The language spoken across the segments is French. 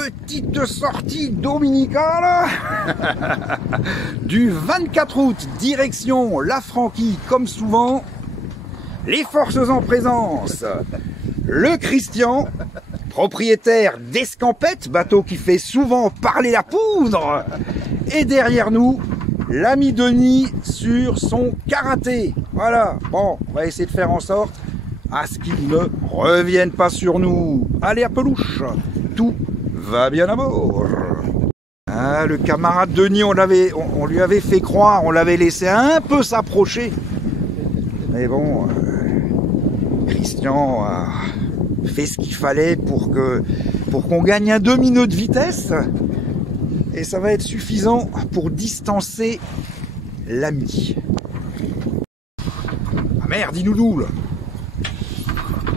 petite sortie dominicale du 24 août, direction la Franquie, comme souvent. Les forces en présence, le Christian, propriétaire d'Escampette, bateau qui fait souvent parler la poudre, et derrière nous, l'ami Denis sur son karaté. Voilà, bon, on va essayer de faire en sorte à ce qu'il ne revienne pas sur nous. Allez, à pelouche, tout va bien à bord. Ah, le camarade Denis, on lui avait fait croire, on l'avait laissé un peu s'approcher. Mais bon, Christian a fait ce qu'il fallait pour qu'on gagne un demi-nœud de vitesse. Et ça va être suffisant pour distancer l'ami. Ah merde, il nous doule.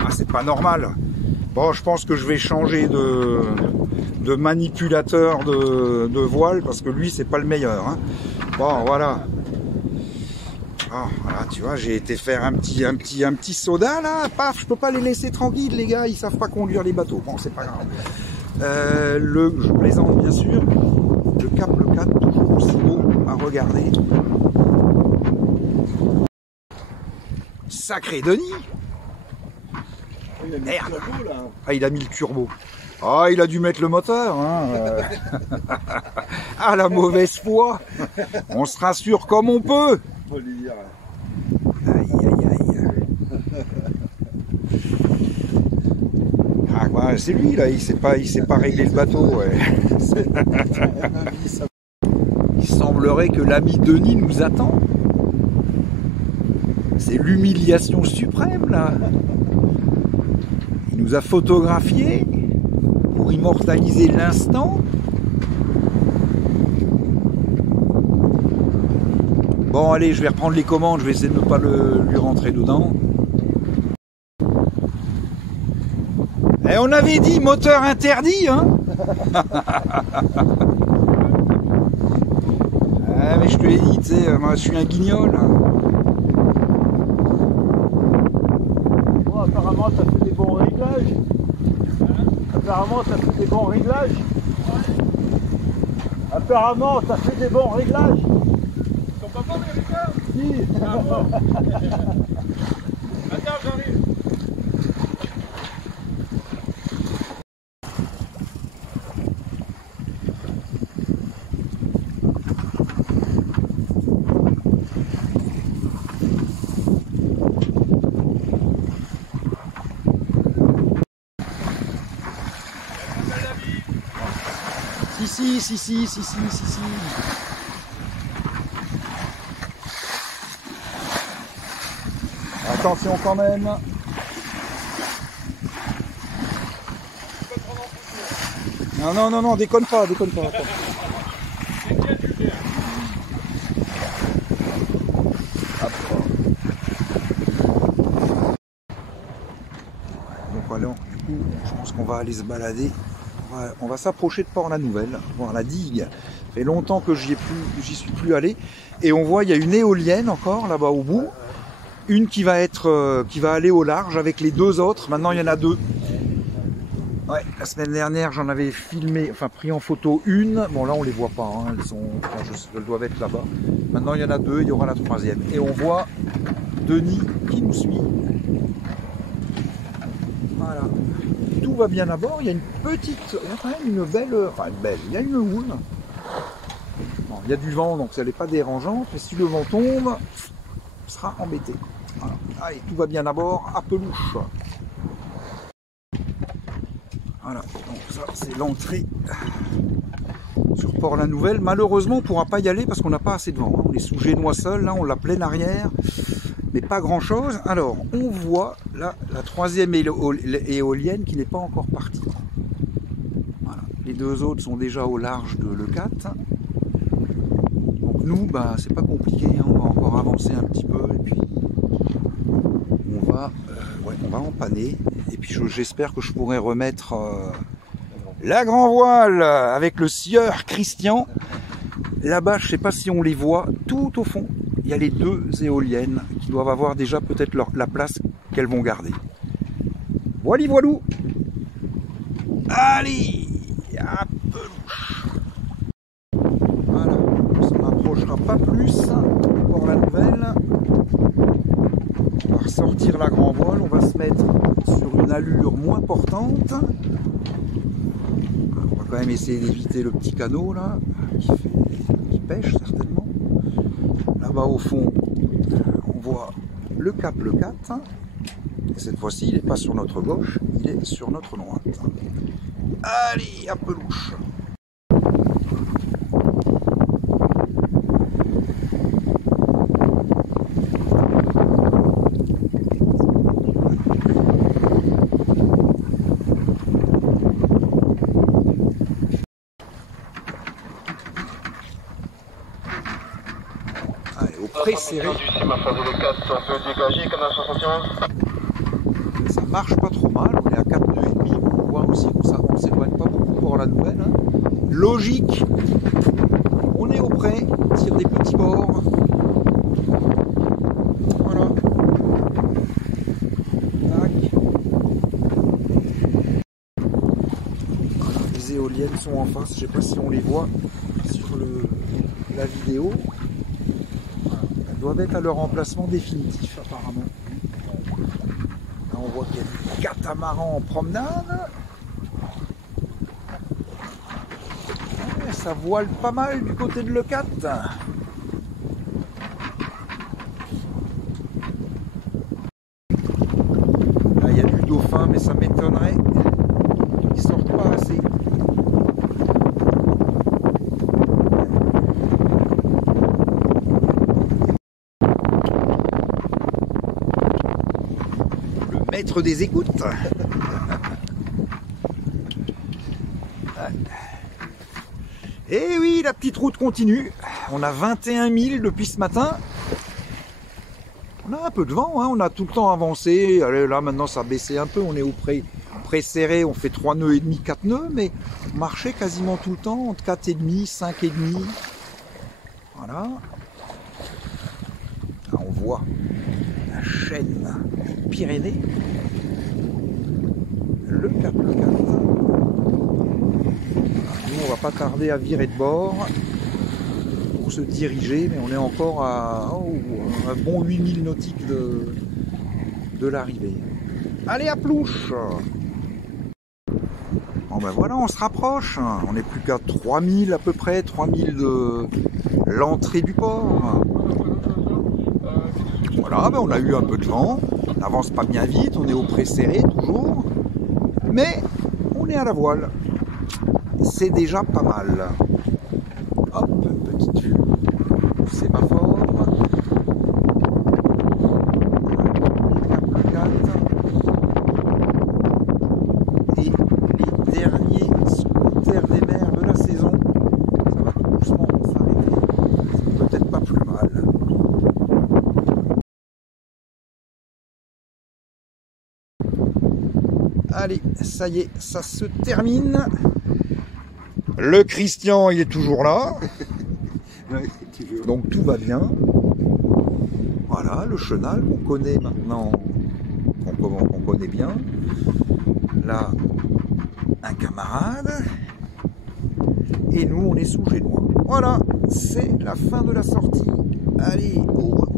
Ah, c'est pas normal. Bon, je pense que je vais changer de manipulateur de voile parce que lui, c'est pas le meilleur. Hein. Bon, voilà. Oh, voilà, tu vois, j'ai été faire un petit soda là, paf, je peux pas les laisser tranquilles les gars, ils savent pas conduire les bateaux, bon c'est pas grave. Je plaisante bien sûr, le Cap Le 4, toujours aussi beau à regarder. Sacré Denis. Merde. Ah, il a mis le turbo. Ah, il a dû mettre le moteur. Hein. Ah, la mauvaise foi. On se rassure comme on peut. Aïe, aïe, aïe. Ah, ouais, c'est lui, là. Il sait pas régler le bateau. Ouais. Il semblerait que l'ami Denis nous attend. C'est l'humiliation suprême, là. Il nous a photographiés pour immortaliser l'instant. Bon, allez, je vais reprendre les commandes, je vais essayer de ne pas lui rentrer dedans. Et on avait dit moteur interdit, hein. Ah, mais je te l'ai dit, tu sais, moi je suis un guignol. Bon, apparemment, ça fait des bons réglages. Apparemment, ça fait des bons réglages. Apparemment, ça fait des bons réglages. Pas américain. Si. Ah bon. Attends, j'arrive. Si. Attention quand même. Non, déconne pas. Attends. Donc alors, du coup, je pense qu'on va aller se balader. On va s'approcher de Port-la-Nouvelle, voir la digue. Ça fait longtemps que j'y suis plus allé. Et on voit, il y a une éolienne encore là-bas au bout. Une qui va aller au large avec les deux autres. Maintenant, il y en a deux. Ouais, la semaine dernière, j'en avais pris en photo une. Bon, là, on les voit pas. Hein. Elles doivent être là-bas. Maintenant, il y en a deux. Il y aura la troisième. Et on voit Denis qui nous suit. Voilà. Tout va bien à bord. Il y a il y a quand même une belle. Il y a une houle. Bon, il y a du vent, donc ça n'est pas dérangeant. Mais si le vent tombe, on sera embêté. Voilà. Allez, tout va bien à bord, à pelouche. Voilà, donc ça c'est l'entrée sur Port-la-Nouvelle. Malheureusement, on ne pourra pas y aller parce qu'on n'a pas assez de vent. On est sous Génois seul, là on l'a pleine arrière, mais pas grand chose. Alors, on voit là la troisième éolienne qui n'est pas encore partie. Voilà. Les deux autres sont déjà au large de Le 4. Donc nous, c'est pas compliqué, hein. On va encore avancer un petit peu et puis on va empanner. Et puis j'espère que je pourrai remettre la grand voile avec le sieur Christian. Là-bas, je ne sais pas si on les voit, tout au fond, il y a les deux éoliennes qui doivent avoir déjà peut-être la place qu'elles vont garder. Voilou. Allez, à Pelouche. Voilà, on s'en approchera pas plus pour la nouvelle. On va ressortir la grand voile, on va se mettre sur une allure moins portante. On va quand même essayer d'éviter le petit canot là, qui pêche certainement. Là-bas au fond, on voit le cap Le 4. Et cette fois-ci, il n'est pas sur notre gauche, il est sur notre droite. Allez, à Pelouche. Allez, au pré-serré. Ça marche pas trop mal, on est à 4 nœuds et demi, on voit aussi qu'on s'éloigne pas beaucoup pour la nouvelle. Hein. Logique, on est au près, on tire des petits bords. Voilà. Tac. Voilà, les éoliennes sont en face, je sais pas si on les voit sur la vidéo. Voilà. Elles doivent être à leur emplacement définitif apparemment. On voit qu'il y a du catamaran en promenade. Et ça voile pas mal du côté de Le 4. Là, il y a du dauphin, mais ça m'étonnerait qu'ils sortent pas assez. Maître des écoutes. Et oui, la petite route continue. On a 21 000 depuis ce matin. On a un peu de vent, hein. On a tout le temps avancé. Allez, là maintenant ça a baissé un peu, on est au pré-serré, on fait 3 nœuds et demi, 4 nœuds, mais on marchait quasiment tout le temps entre 4 et demi, 5 et demi. Voilà. Là, on voit la chaîne des Pyrénées. Le cap Le 4. Nous, on va pas tarder à virer de bord pour se diriger, mais on est encore à un bon 8000 nautiques de l'arrivée. Allez, à Pelouche. Bon ben voilà, on se rapproche. On n'est plus qu'à 3000 à peu près, 3000 de l'entrée du port. Voilà, ben on a eu un peu de vent. On n'avance pas bien vite, on est au pré-serré toujours. Mais on est à la voile. C'est déjà pas mal. Hop, petite vue. Sémaphore. Et les derniers scooters des mers de la saison. Ça va tout doucement s'arrêter. C'est peut-être pas plus mal. Allez, ça y est, ça se termine. Le Christian, il est toujours là. Donc tout va bien. Voilà, le chenal qu'on connaît maintenant, qu'on connaît bien. Là, un camarade. Et nous, on est sous Génois. Voilà, c'est la fin de la sortie. Allez, au revoir.